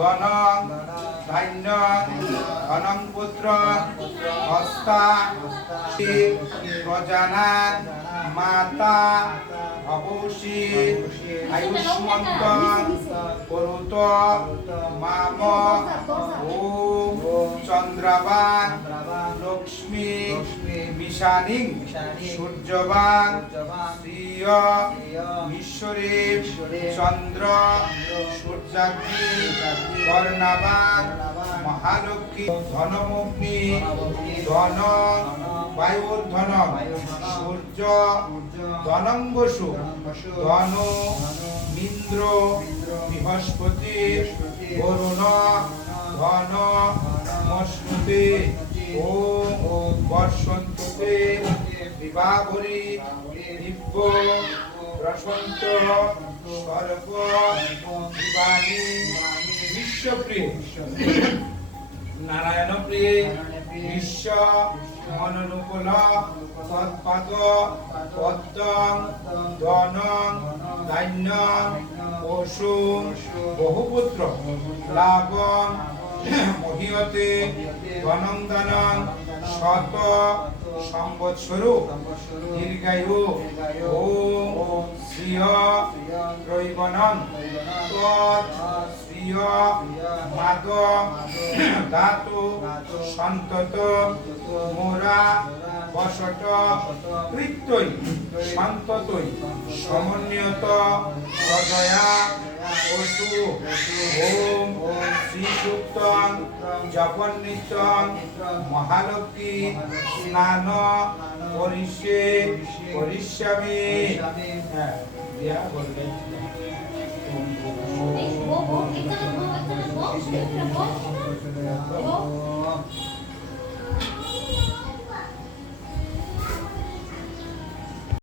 ধনং ধান্য ধনং পুত্র হস্তা প্রজানা মাতা অবশী আয়ুষ্মন্ত করুত মাম ওম চন্দ্রবান লক্ষ্মী মিশানিং সূর্যবান শ্রিয় ঈশ্বরী চন্দ্র সূর্যাগ্নি কর্ণাবান মহালক্ষ্মী ধনমগ্নি ধন বায়ুর ধন সূর্য ধনঙ্গসু ধন ইন্দ্র বৃহস্পতি বরুণ ধন মস্মুতে ওম বর্ষন্তুতে বিবাহরি দিব্য প্রশন্ত সর্ব দিবানি বিশ্বপ্রিয় নারায়ণ প্রিয়ে বিশ্ব মনোনুকূল, তৎপাদ পদ্ম ধন, ধান্য, পশু, বহুপুত্র। লাভ, মহিয়তে ধনন্দন শত সম্বৎসরু দীর্ঘায়ু ওম শ্রিয় ত্রৈবনং তৎ শ্রিয় মাদ ধাতু সন্তত কৃত্যই শ্রীযুক্ত জপন নিত্যং মহালক্ষ্মী স্নান করিষ্যে করিষ্যামি হ্যাঁ 어?